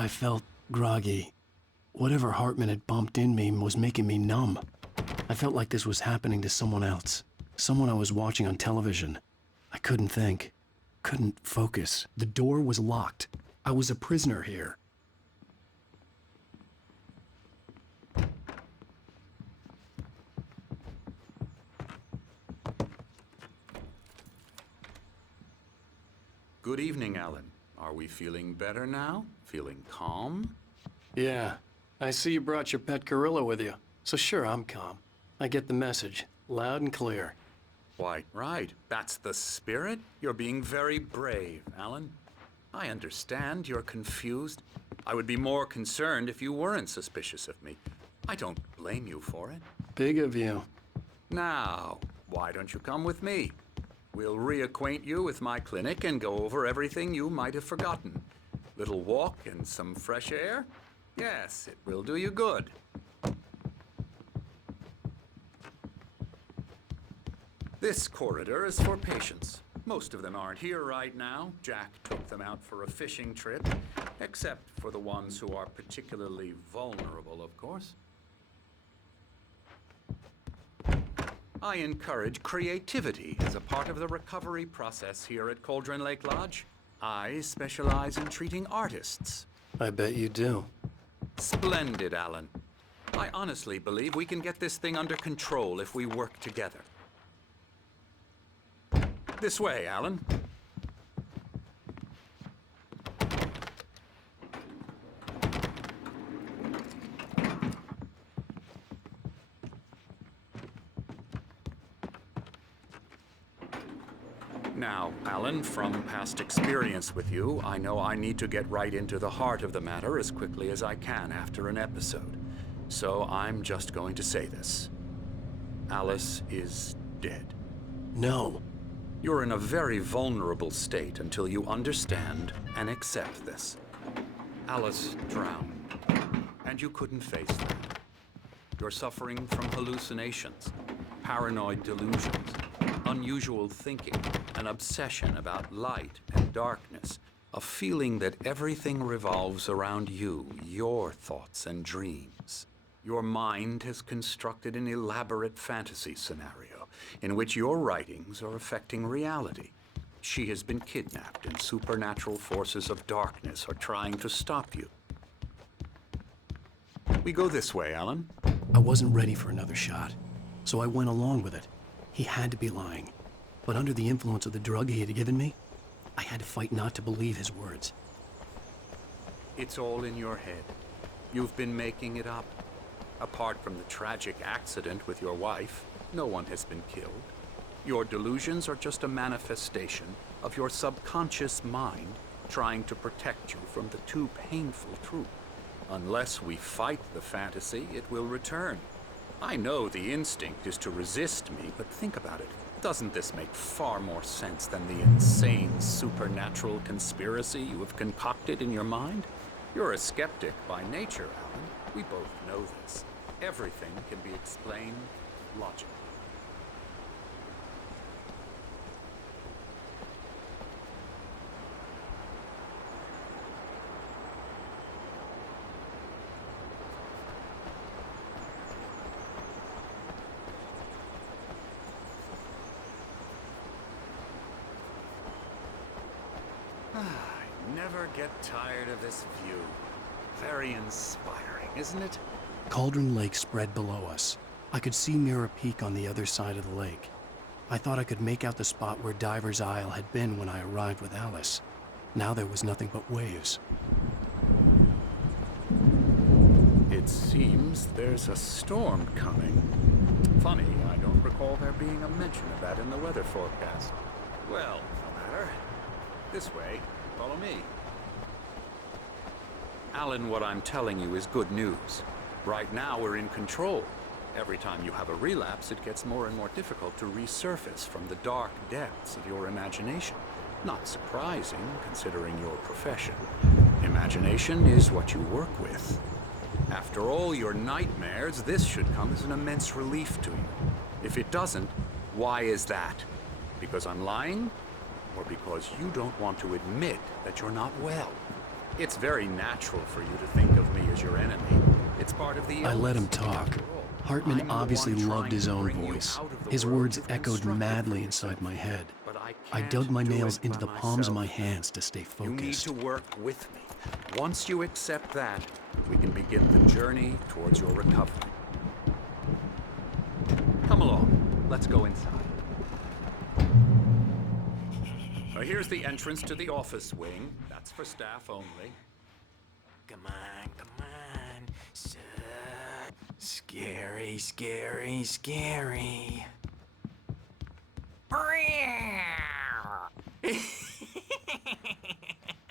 I felt groggy. Whatever Hartman had bumped in me was making me numb. I felt like this was happening to someone else. Someone I was watching on television. I couldn't think. Couldn't focus. The door was locked. I was a prisoner here. Good evening, Alan. Are we feeling better now? Feeling calm? Yeah. I see you brought your pet gorilla with you. So sure, I'm calm. I get the message. Loud and clear. Quite right. That's the spirit. You're being very brave, Alan. I understand you're confused. I would be more concerned if you weren't suspicious of me. I don't blame you for it. Big of you. Now, why don't you come with me? We'll reacquaint you with my clinic and go over everything you might have forgotten. Little walk and some fresh air? Yes, it will do you good. This corridor is for patients. Most of them aren't here right now. Jack took them out for a fishing trip, except for the ones who are particularly vulnerable, of course. I encourage creativity as a part of the recovery process here at Cauldron Lake Lodge. I specialize in treating artists. I bet you do. Splendid, Alan. I honestly believe we can get this thing under control if we work together. This way, Alan. Now, Alan, from past experience with you, I know I need to get right into the heart of the matter as quickly as I can after an episode. So I'm just going to say this. Alice is dead. No. You're in a very vulnerable state until you understand and accept this. Alice drowned, and you couldn't face that. You're suffering from hallucinations, paranoid delusions, unusual thinking, an obsession about light and darkness, a feeling that everything revolves around you, your thoughts and dreams. Your mind has constructed an elaborate fantasy scenario in which your writings are affecting reality. She has been kidnapped and supernatural forces of darkness are trying to stop you. We go this way, Alan. I wasn't ready for another shot, so I went along with it. He had to be lying. But under the influence of the drug he had given me, I had to fight not to believe his words. It's all in your head. You've been making it up. Apart from the tragic accident with your wife, no one has been killed. Your delusions are just a manifestation of your subconscious mind trying to protect you from the too painful truth. Unless we fight the fantasy, it will return. I know the instinct is to resist me, but think about it. Doesn't this make far more sense than the insane supernatural conspiracy you have concocted in your mind? You're a skeptic by nature, Alan. We both know this. Everything can be explained logically. I never get tired of this view. Very inspiring, isn't it? Cauldron Lake spread below us. I could see Mirror Peak on the other side of the lake. I thought I could make out the spot where Diver's Isle had been when I arrived with Alice. Now there was nothing but waves. It seems there's a storm coming. Funny, I don't recall there being a mention of that in the weather forecast. Well, no matter. This way. Follow me. Alan, what I'm telling you is good news. Right now, we're in control. Every time you have a relapse, it gets more and more difficult to resurface from the dark depths of your imagination. Not surprising, considering your profession. Imagination is what you work with. After all your nightmares, this should come as an immense relief to you. If it doesn't, why is that? Because I'm lying? Or because you don't want to admit that you're not well? It's very natural for you to think of me as your enemy. It's part of the I let him illness. talk. After all, Hartman I'm the obviously one loved trying his to own bring you voice. out of the His world words you've echoed constructed madly for inside yourself. my head. But I I can't dug my do nails it into by the palms of my myself. hands to stay You need focused. to work with me. Once you accept that, we can begin the journey towards your recovery. Come along. Let's go inside. Here's the entrance to the office wing. That's for staff only. Come on, come on. Scary, scary, scary.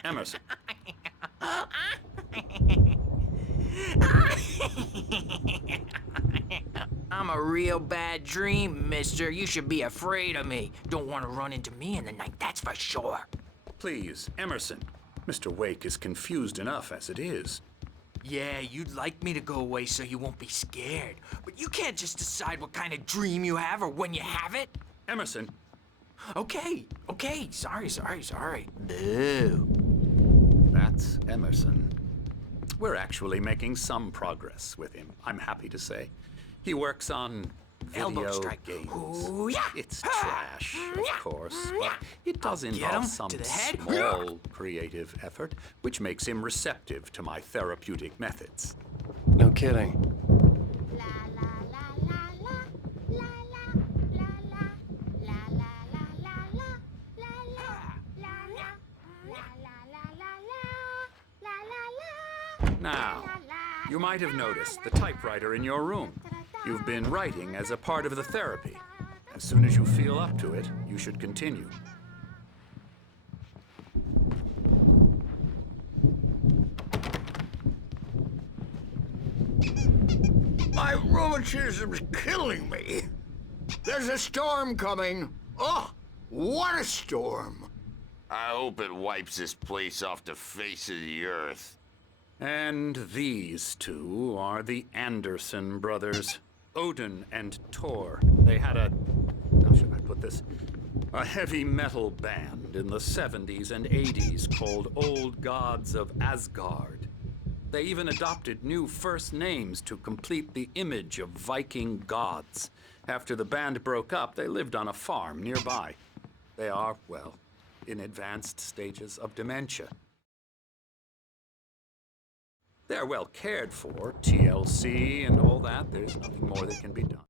Emerson. I'm a real bad dream, mister. You should be afraid of me. Don't want to run into me in the night, that's for sure. Please, Emerson. Mr. Wake is confused enough as it is. Yeah, you'd like me to go away so you won't be scared. But you can't just decide what kind of dream you have or when you have it. Emerson. Okay. Sorry. Boo. That's Emerson. We're actually making some progress with him, I'm happy to say. He works on Elbow video strike. games. Ooh, yeah. It's trash, of course, but it does Get involve him some to the head. small creative effort, which makes him receptive to my therapeutic methods. No kidding. La la la la la la la la la la la la Now, you might have noticed the typewriter in your room. You've been writing as a part of the therapy. As soon as you feel up to it, you should continue. My rheumatism's killing me. There's a storm coming. Oh, what a storm. I hope it wipes this place off the face of the earth. And these two are the Anderson brothers, Odin and Tor. They had how should I put this? A heavy metal band in the 70s and 80s called Old Gods of Asgard. They even adopted new first names to complete the image of Viking gods. After the band broke up, they lived on a farm nearby. They are, well, in advanced stages of dementia. They're well cared for, TLC and all that. There's nothing more that can be done.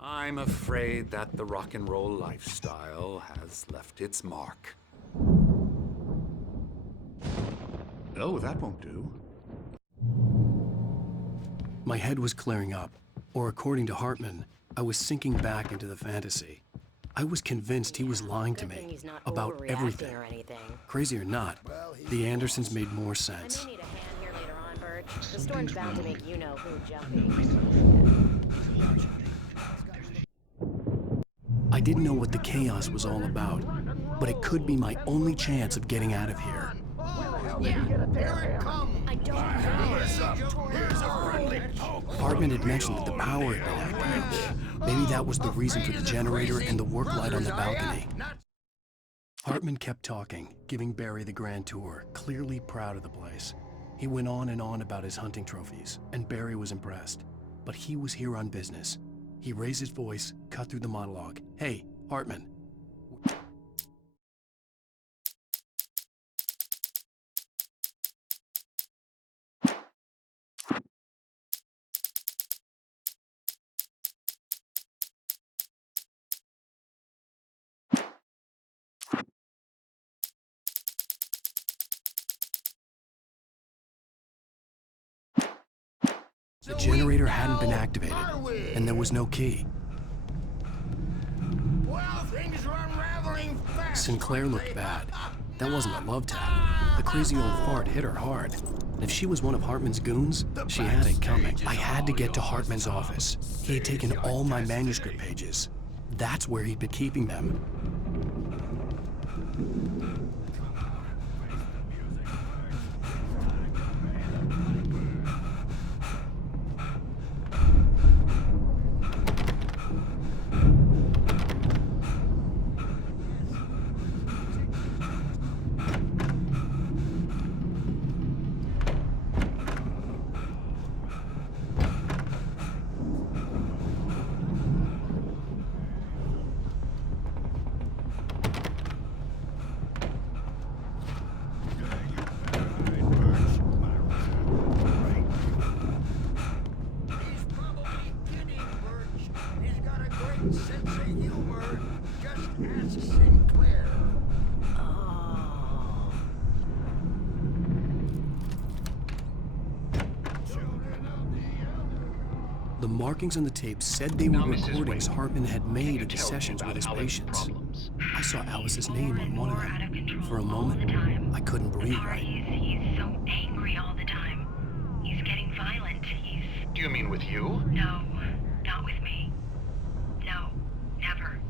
I'm afraid that the rock and roll lifestyle has left its mark. Oh, that won't do. My head was clearing up, or according to Hartman, I was sinking back into the fantasy. I was convinced he was lying to me about everything. Or anything. Crazy or not, the Andersons made more I sense. may need a hand here later on, Bert. The storm's bound to make you know who jumpy. I didn't know what the chaos was all about, but it could be my only chance of getting out of here. Here it comes. I don't Here's a friendly poke. Hartman had mentioned that the power had been activated. Maybe that was the reason for the generator and the work light on the balcony. Hartman kept talking, giving Barry the grand tour, clearly proud of the place. He went on and on about his hunting trophies, and Barry was impressed. But he was here on business. He raised his voice, cut through the monologue. Hey, Hartman. The generator hadn't been activated, and there was no key. Well, things are unraveling fast. Sinclair looked bad. That wasn't a love tap. The crazy old fart hit her hard. And if she was one of Hartman's goons, she had it coming. I had to get to Hartman's office. He had taken all my manuscript pages. That's where he'd been keeping them. The markings on the tape said they were recordings Hartman had made of the sessions with his patients. I saw Alice's name on one of them. For a moment, I couldn't breathe right. He's so angry all the time. He's getting violent. Do you mean with you? No, not with me. No, never.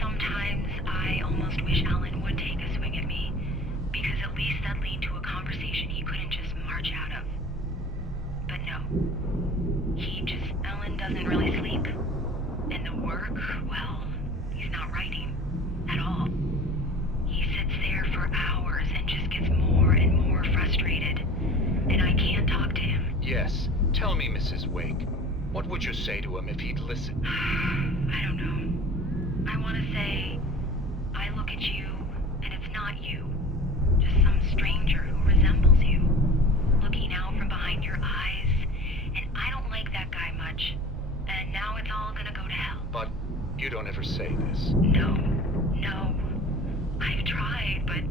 Sometimes I almost wish Alan would take a swing at me, because at least that'd lead to a conversation he couldn't just march out of. But no. Alan doesn't really sleep. And the work, well, he's not writing at all. He sits there for hours and just gets more and more frustrated. And I can't talk to him. Yes. Tell me, Mrs. Wake. What would you say to him if he'd listen? I don't know. I want to say, I look at you, and it's not you. Just some stranger who resembles you. Looking out from behind your eyes, and I don't like that guy much. And now it's all gonna go to hell. But you don't ever say this. No. I've tried, but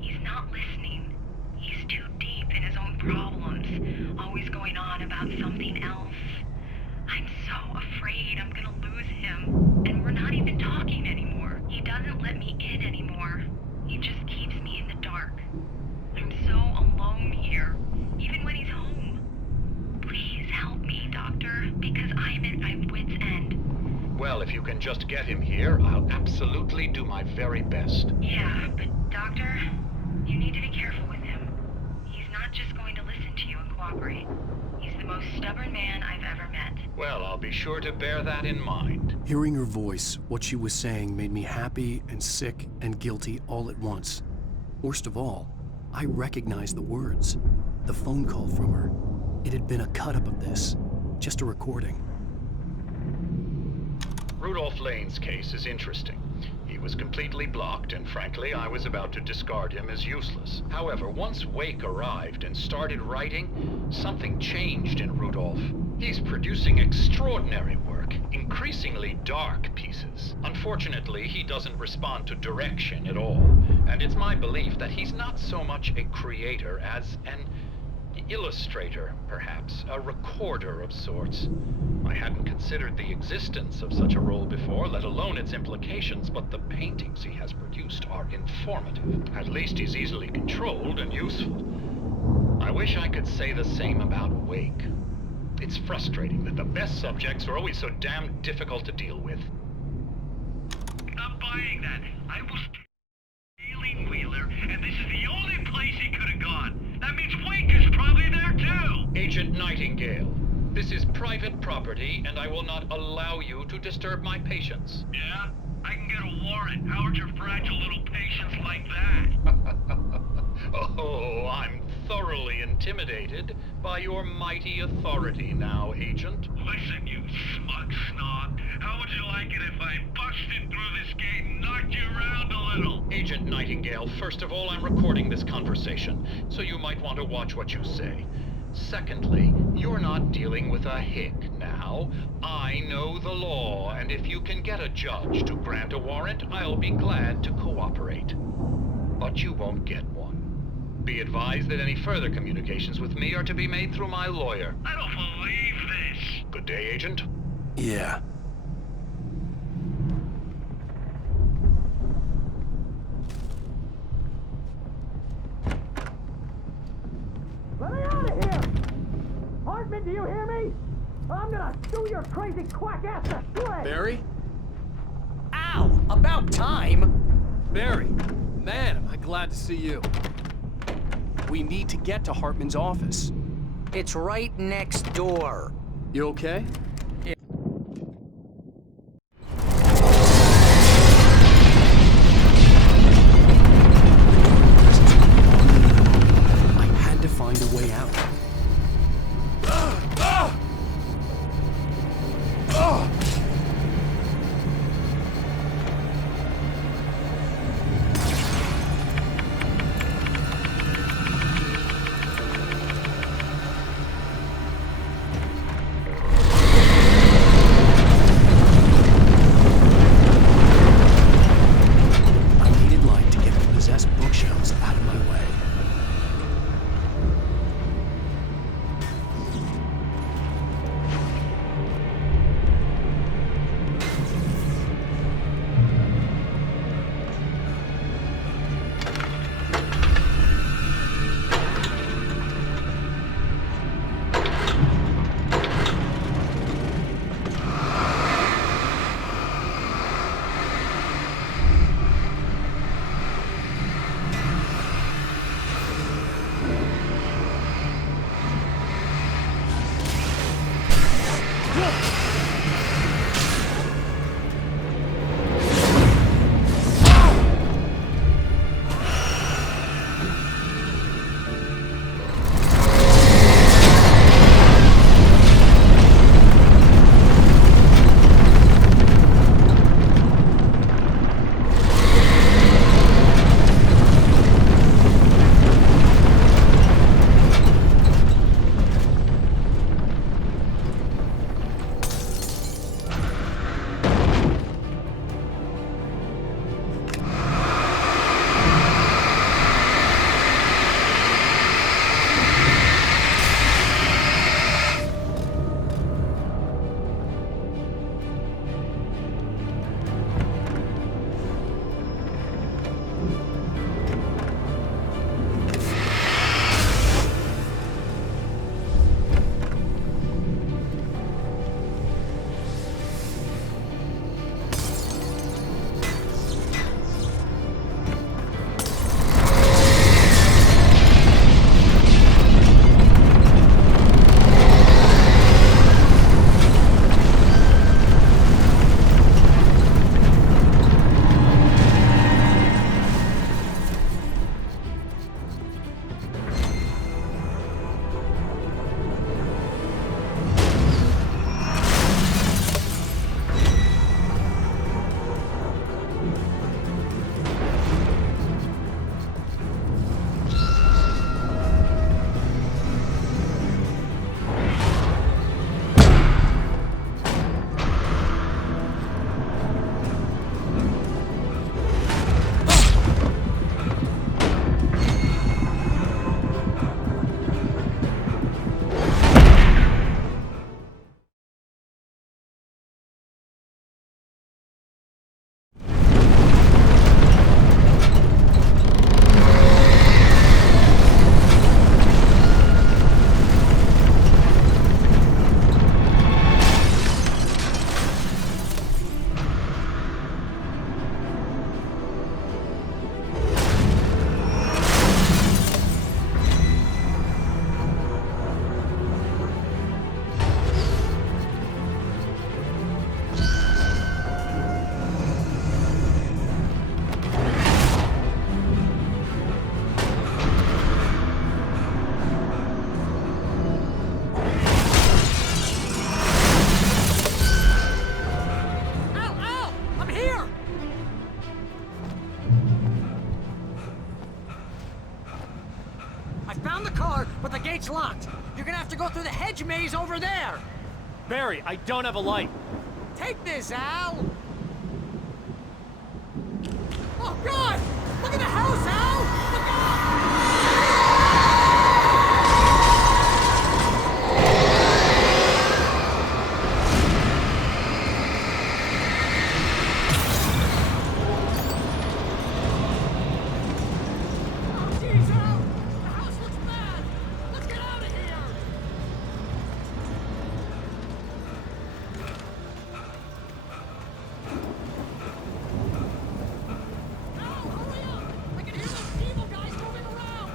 he's not listening. He's too deep in his own problems, always going on about something else. I'm so afraid I'm gonna lose him, and we're not even talking anymore. He doesn't let me in anymore. He just keeps me in the dark. I'm so alone here, even when he's home. Please help me, Doctor, because I'm at my wit's end. Well, if you can just get him here, I'll absolutely do my very best. Yeah, but Doctor, you need to be careful with him. He's not just going to listen to you and cooperate. He's the most stubborn man I've ever met. Well, I'll be sure to bear that in mind. Hearing her voice, what she was saying made me happy and sick and guilty all at once. Worst of all, I recognized the words. The phone call from her. It had been a cut-up of this. Just a recording. Rudolph Lane's case is interesting. He was completely blocked, and frankly, I was about to discard him as useless. However, once Wake arrived and started writing, something changed in Rudolph. He's producing extraordinary work, increasingly dark pieces. Unfortunately, he doesn't respond to direction at all, and it's my belief that he's not so much a creator as an illustrator, perhaps, a recorder of sorts. I hadn't considered the existence of such a role before, let alone its implications, but the paintings he has produced are informative. At least he's easily controlled and useful. I wish I could say the same about Wake. It's frustrating that the best subjects are always so damn difficult to deal with. Not buying that. I was stealing Wheeler, and this is the only place he could have gone. That means Wake is probably there too! Agent Nightingale, this is private property, and I will not allow you to disturb my patients. Yeah? I can get a warrant. How would your fragile little patients like that? Oh, I'm thoroughly intimidated by your mighty authority now, Agent. Listen, you smug snob. How would you like it if I busted through this gate and knocked you around a little? Agent Nightingale, first of all, I'm recording this conversation, so you might want to watch what you say. Secondly, you're not dealing with a hick now. I know the law, and if you can get a judge to grant a warrant, I'll be glad to cooperate. But you won't get one. Be advised that any further communications with me are to be made through my lawyer. I don't believe this. Good day, Agent. Yeah. Let me out of here! Hartman, do you hear me? I'm gonna sue your crazy quack ass to slay! Barry? Ow! About time! Barry! Man, am I glad to see you. We need to get to Hartman's office. It's right next door. You okay? I had to find a way out. found the car, but the gate's locked. You're gonna have to go through the hedge maze over there. Barry, I don't have a light. Take this, Al. Oh, God! Look at the house, Al! Look out! Jeez, Al! The house looks bad! Let's get out of here! Al, hurry up! I can hear those evil guys moving around!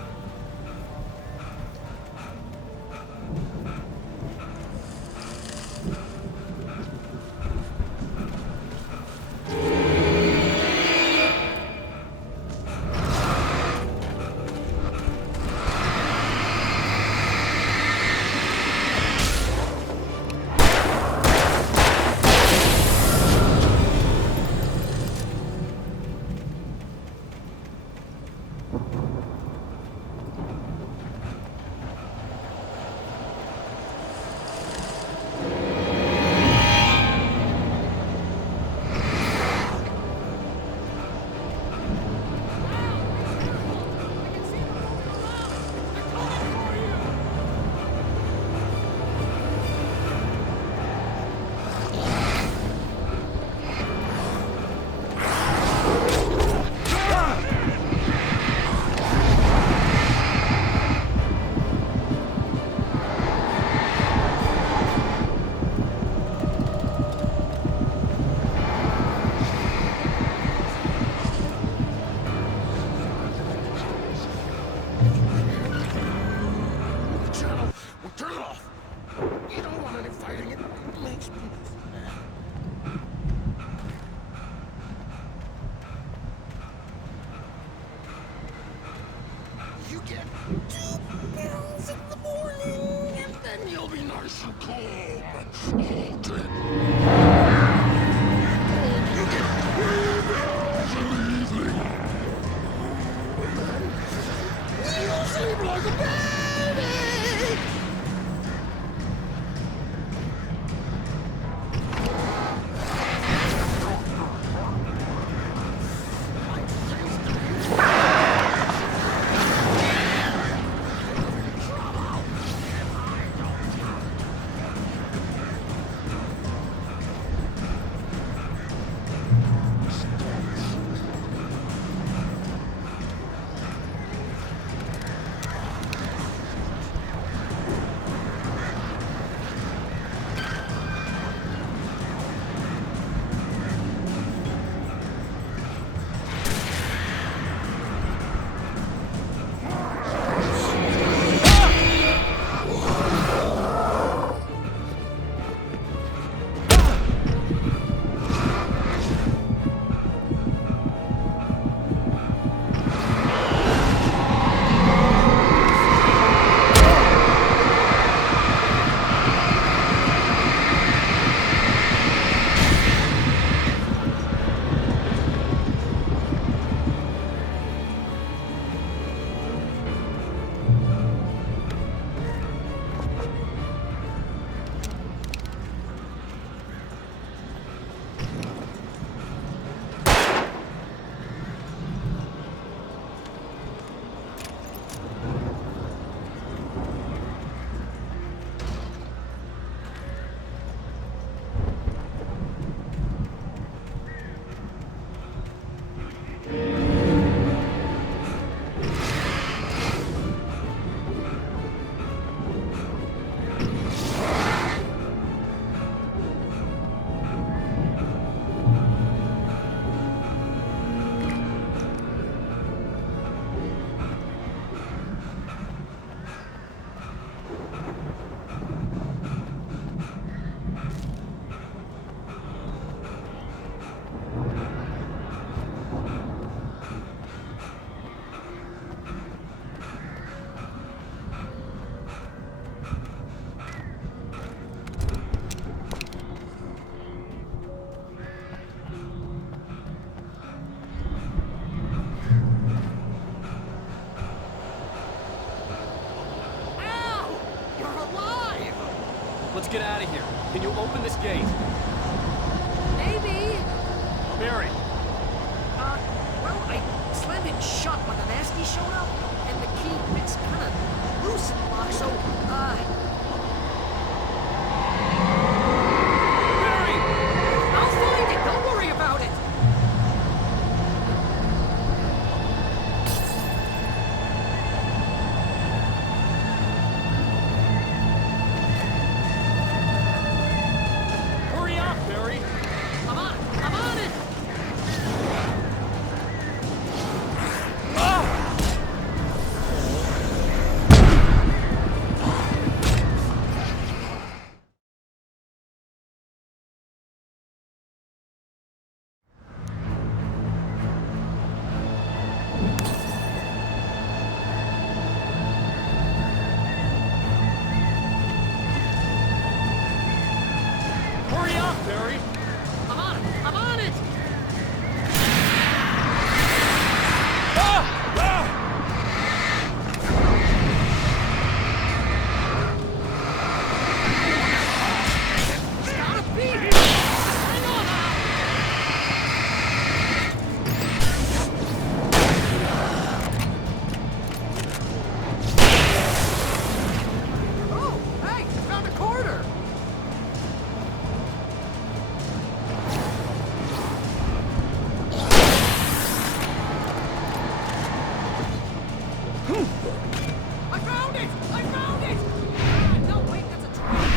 Channel, we'll turn it off. You don't want any fighting. It makes me mad. You get 2 pills in the morning, and then you'll be nice and calm. You get 3 pills in the evening. And then you'll sleep like a baby. get out of here. Can you open this gate? Maybe. Barry! Well, I slammed it shut when the nasty showed up, and the key fits kind of loose in the lock, so, Barry! I'll find it! Don't worry about it! Hurry up, Barry! I'm on it! I'm on it! Hurry up, Barry! I'm on it! I'm on it! It's gotta be here! Hang on now! Oh, hey! Found a quarter! I found it! I found it! Ah, no, wait, that's a twig.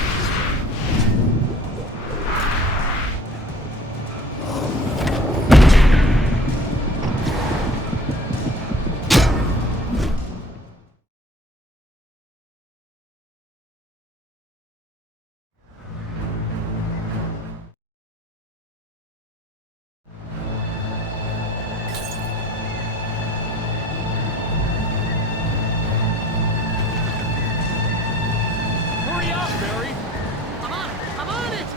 Hurry up, Barry! I'm on it! I'm on it!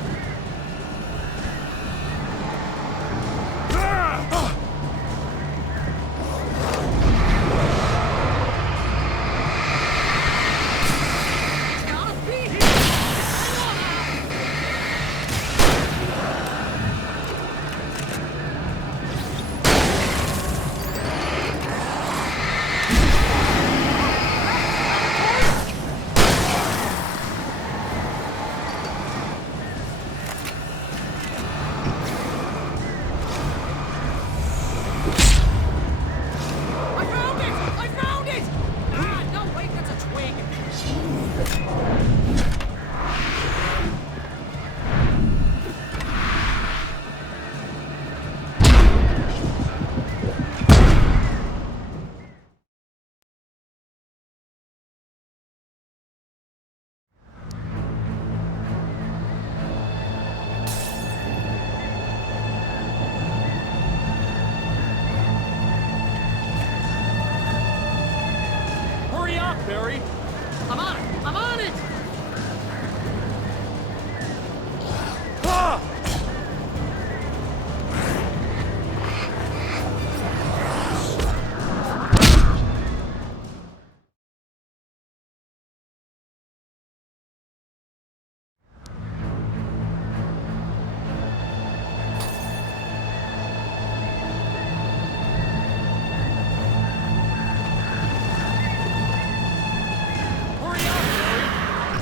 It's gotta be here! Hang on now! I found it! I found it! Ah, no, wait, that's a twig. Hurry up, Barry! I'm on it! I'm on it! Hurry up, Barry!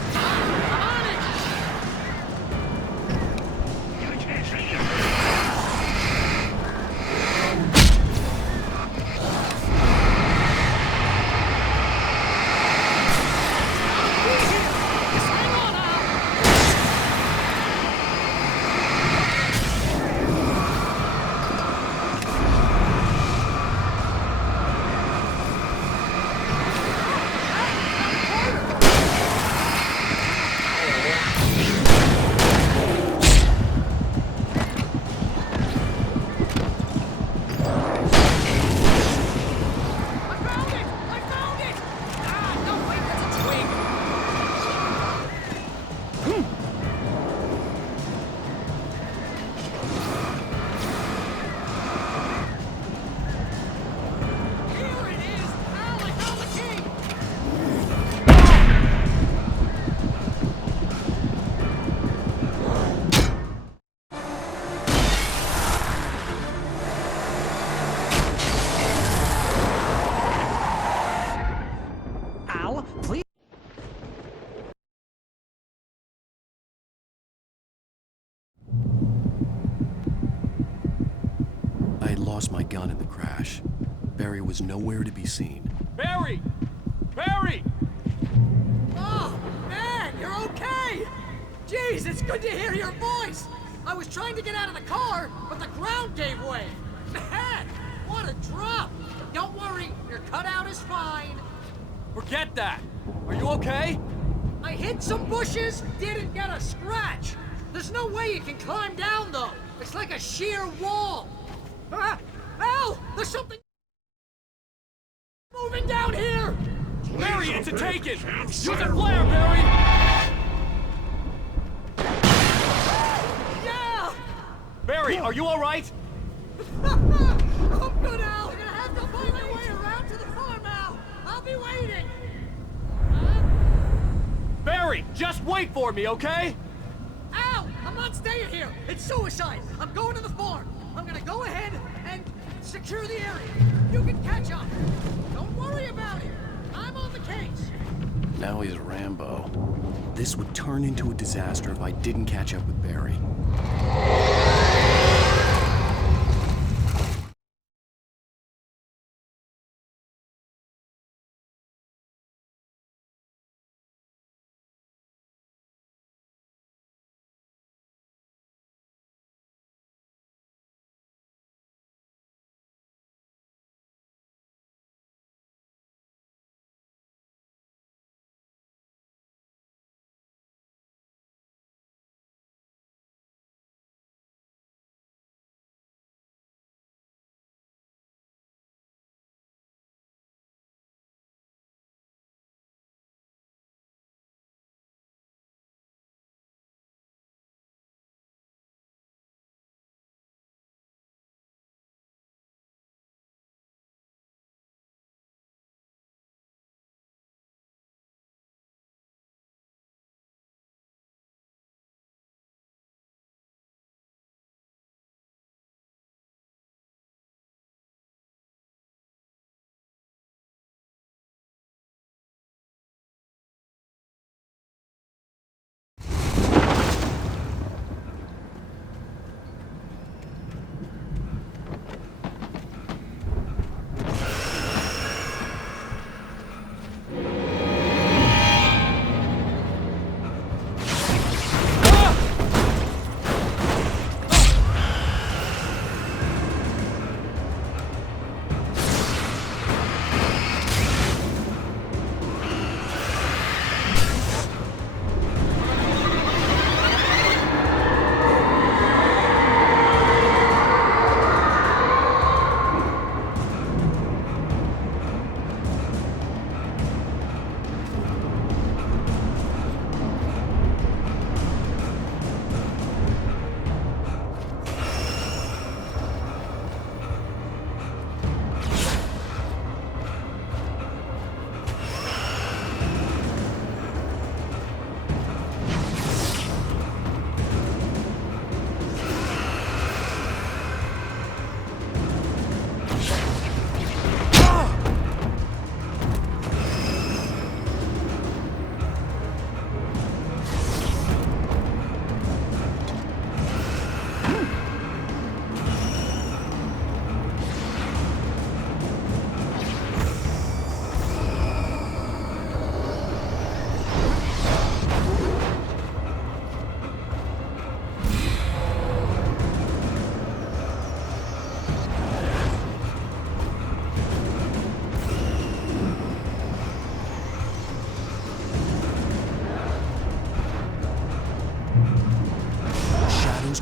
lost my gun in the crash. Barry was nowhere to be seen. Barry! Barry! Oh, man, you're okay! Jeez, it's good to hear your voice! I was trying to get out of the car, but the ground gave way! Man, what a drop! Don't worry, your cutout is fine. Forget that! Are you okay? I hit some bushes, didn't get a scratch! There's no way you can climb down, though! It's like a sheer wall! Ah! Al! There's something moving down here! Barry, it's a take-it! Use a flare, Barry! Yeah! Barry, are you alright? I'm good, Al! You're gonna have to find your way around to the farm, Al! I'll be waiting! Barry, just wait for me, okay? Al! I'm not staying here! It's suicide! I'm going to the farm! I'm gonna go ahead and secure the area! You can catch up! Don't worry about it! I'm on the case! Now he's Rambo. This would turn into a disaster if I didn't catch up with Barry.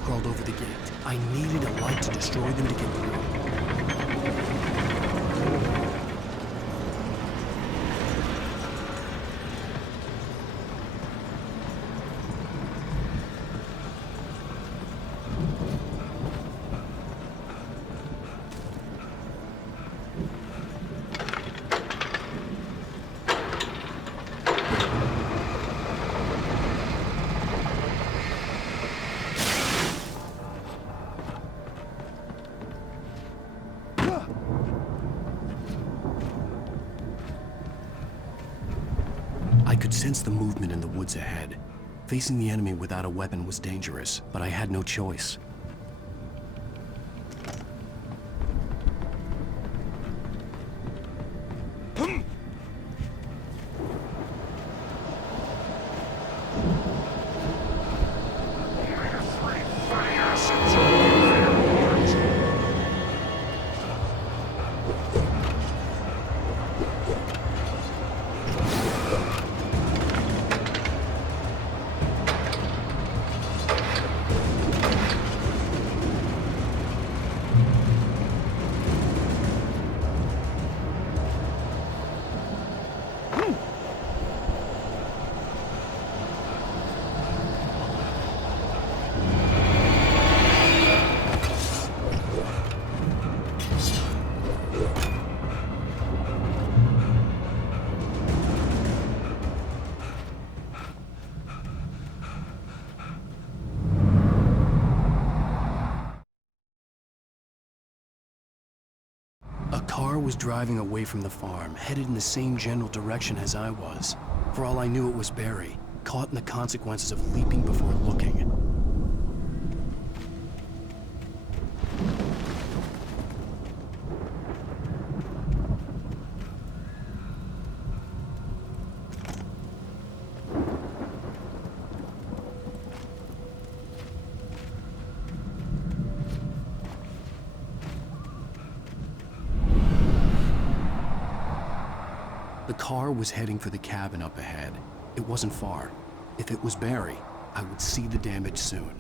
Crawled over the gate. I needed a light to destroy them to get through. I could sense the movement in the woods ahead. Facing the enemy without a weapon was dangerous, but I had no choice. A car was driving away from the farm, headed in the same general direction as I was. For all I knew, it was Barry, caught in the consequences of leaping before looking. The car was heading for the cabin up ahead. It wasn't far. If it was Barry, I would see the damage soon.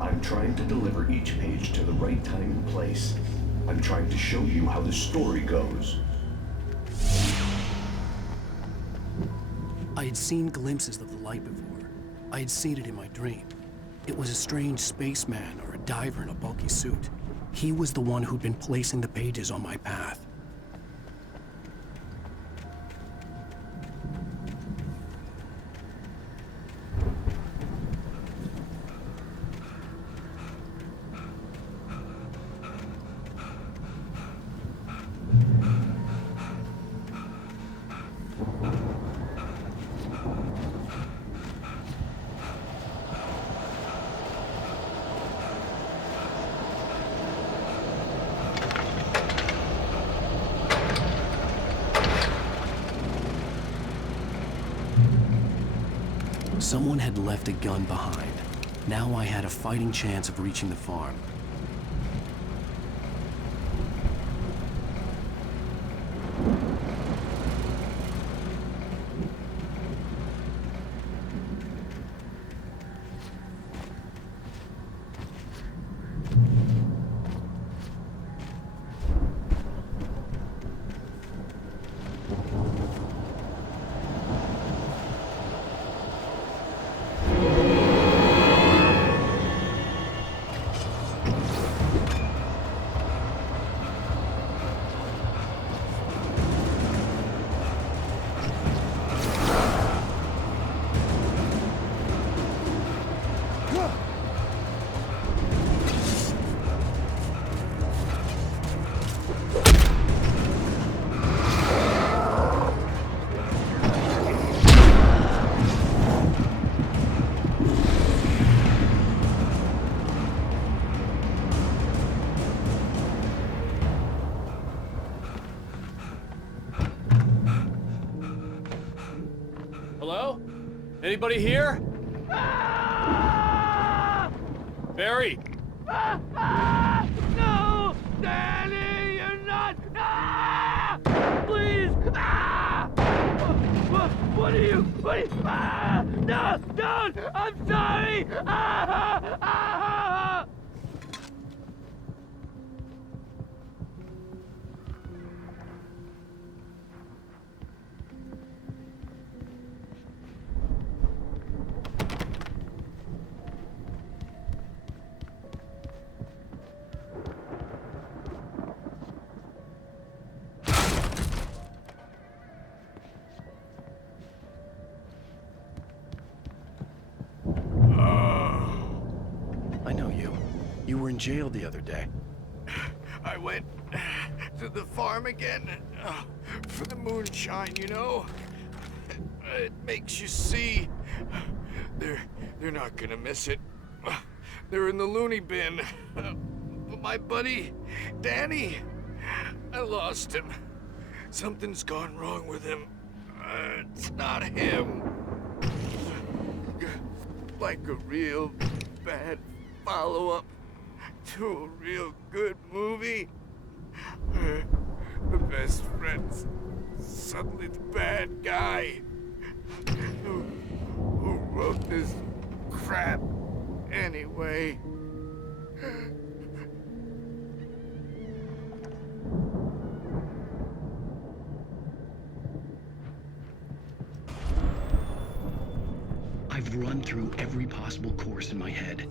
I'm trying to deliver each page to the right time and place. I'm trying to show you how the story goes. I had seen glimpses of the light before. I had seen it in my dream. It was a strange spaceman or a diver in a bulky suit. He was the one who'd been placing the pages on my path. Someone had left a gun behind. Now I had a fighting chance of reaching the farm. Hello? Anybody here? Barry! No! Danny, you're not! Please! What are you? No! Don't! I'm sorry! You were in jail the other day. I went to the farm again for the moonshine, you know? It makes you see. They're not gonna miss it. They're in the loony bin. But my buddy, Danny, I lost him. Something's gone wrong with him. It's not him. Like a real bad follow-up to a real good movie. The best friend's suddenly the bad guy. Who wrote this crap anyway? I've run through every possible course in my head.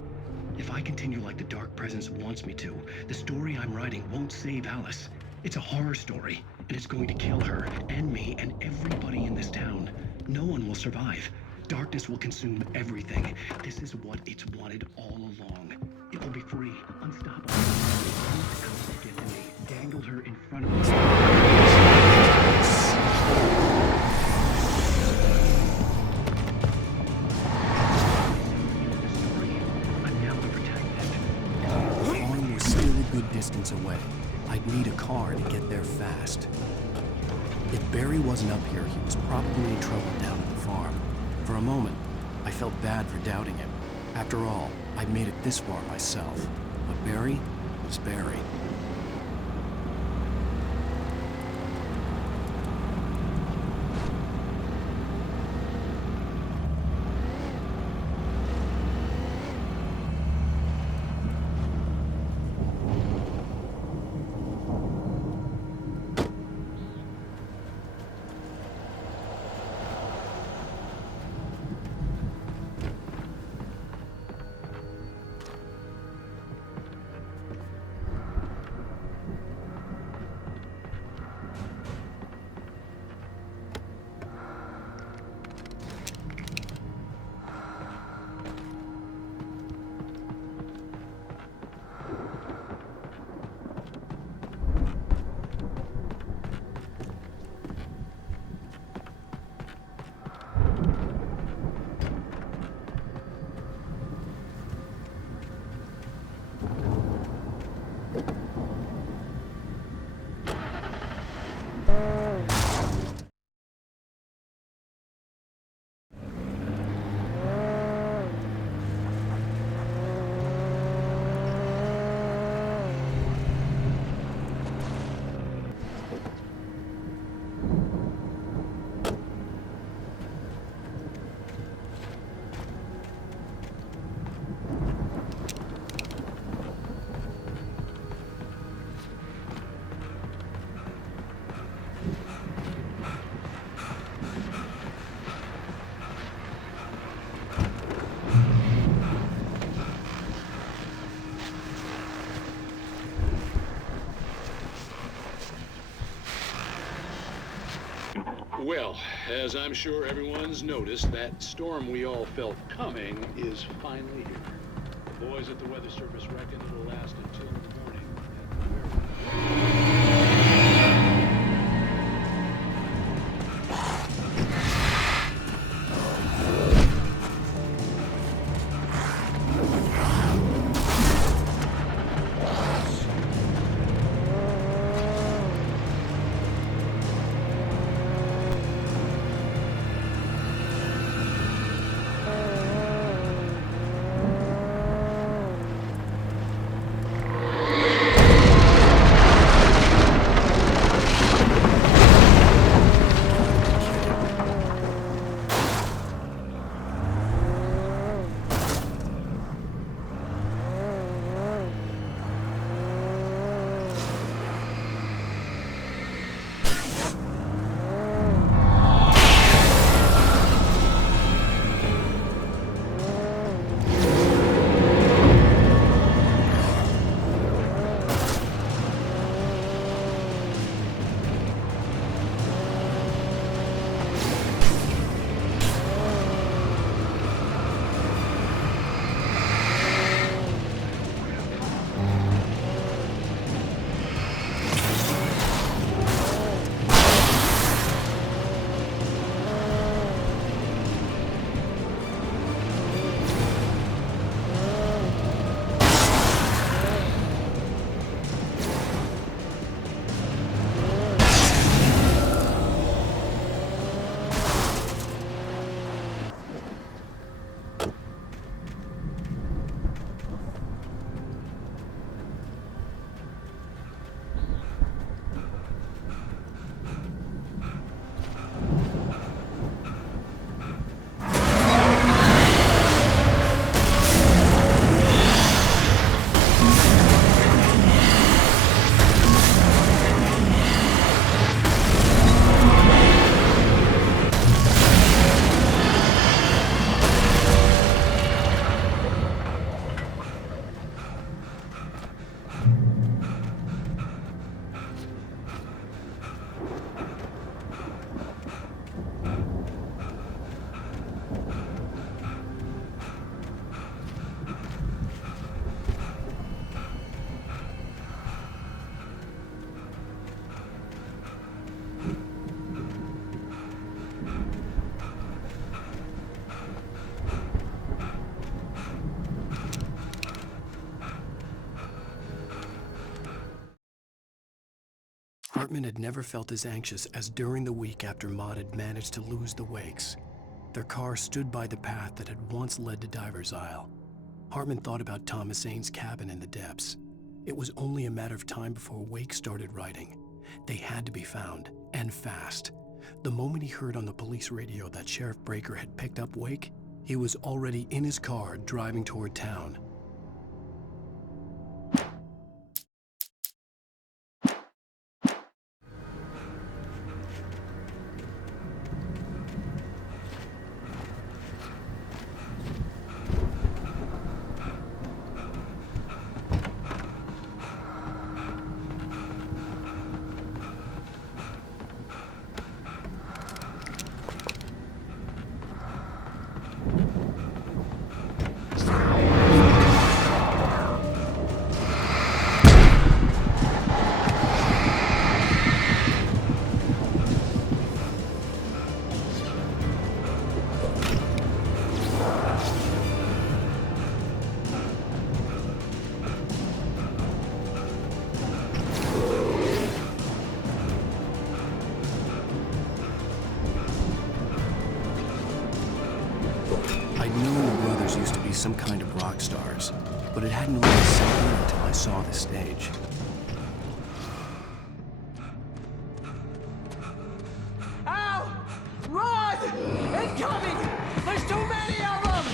If I continue like the Dark Presence wants me to, the story I'm writing won't save Alice. It's a horror story, and it's going to kill her, and me, and everybody in this town. No one will survive. Darkness will consume everything. This is what it's wanted all along. It will be free, unstoppable. It Alice to get to me, dangled her in front of us. Good distance away. I'd need a car to get there fast. If Barry wasn't up here, he was probably in trouble down at the farm. For a moment, I felt bad for doubting him. After all, I'd made it this far myself. But Barry was Barry. Well, as I'm sure everyone's noticed, that storm we all felt coming is finally here. The boys at the Weather Service reckon it'll last until the morning at the very Hartman had never felt as anxious as during the week after Maud had managed to lose the Wakes. Their car stood by the path that had once led to Diver's Isle. Hartman thought about Thomas Zane's cabin in the depths. It was only a matter of time before Wake started writing. They had to be found, and fast. The moment he heard on the police radio that Sheriff Breaker had picked up Wake, he was already in his car driving toward town. Some kind of rock stars, but it hadn't really sunk in until I saw the stage. Ow! Run! Incoming! There's too many of them!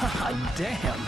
God damn!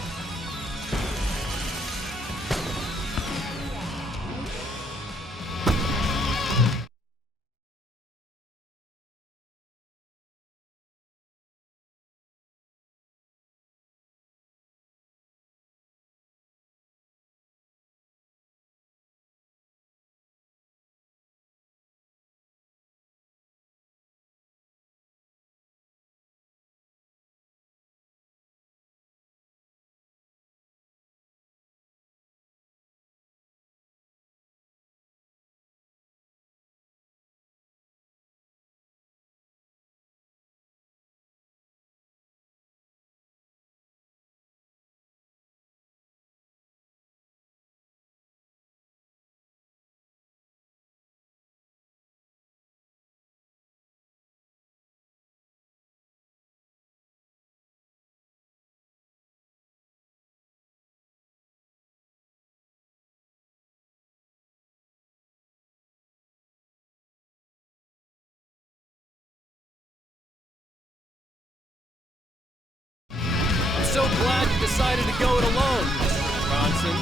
So glad you decided to go it alone, Mr. Bronson.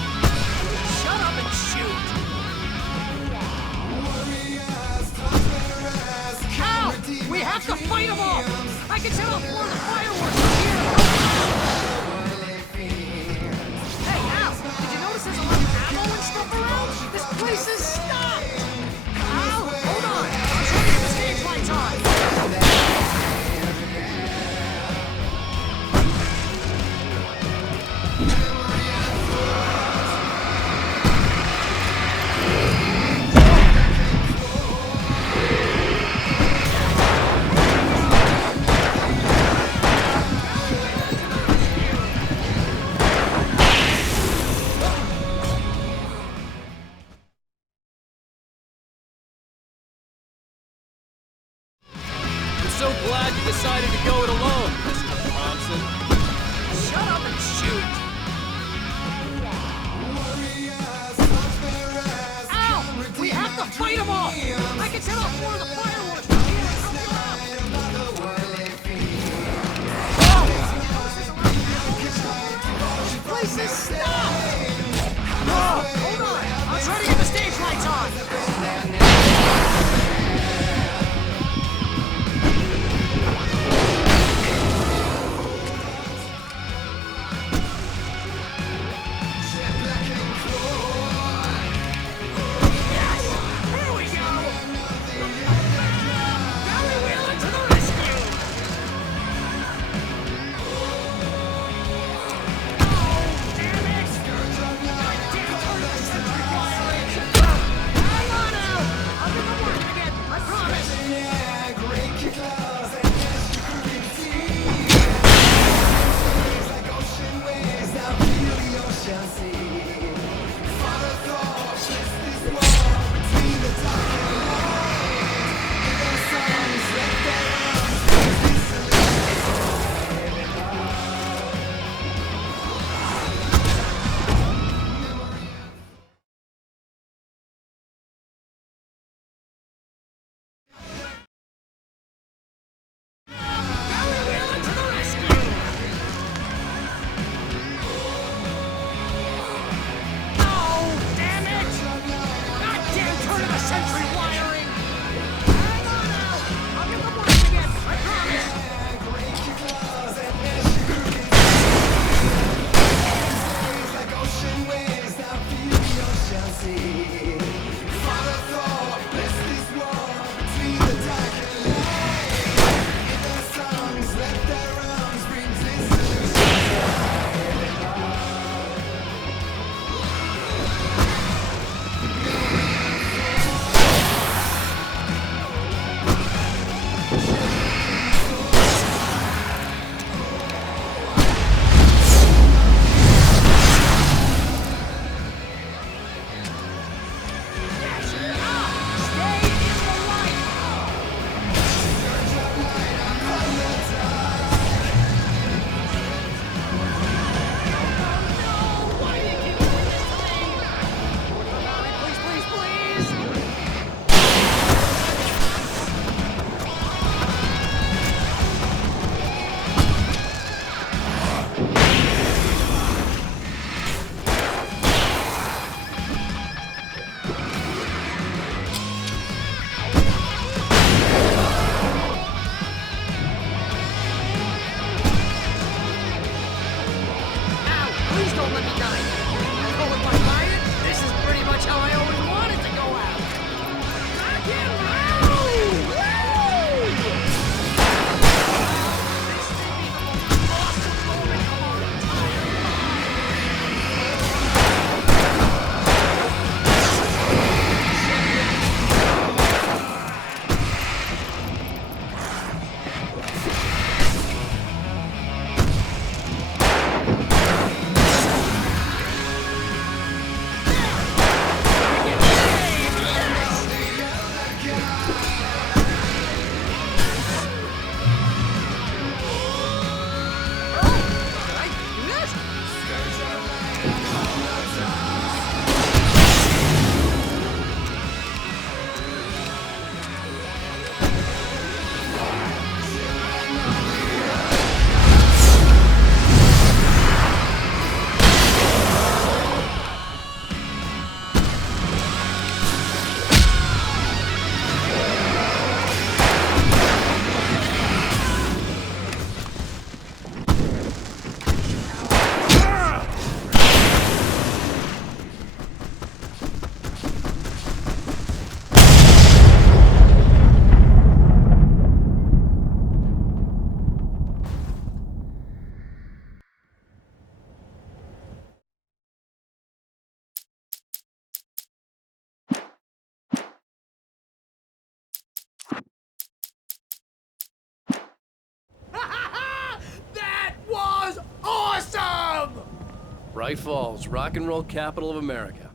Shut up and shoot! Ow! We have to fight them all! I can set off more of the fireworks from here! Hey, Al! Did you notice there's a lot of ammo and stuff around? This place is stopped! Al, hold on! I'm trying to get the stage lights on! So glad you decided to go it alone, Mr. Bronson. Shut up and shoot! Ow! We have to fight them all! I can set off more of the fireworks from here! This place is stopped! Oh, hold on! I'm trying to get the stage lights on! Here we go! Bright Falls, rock and roll capital of America.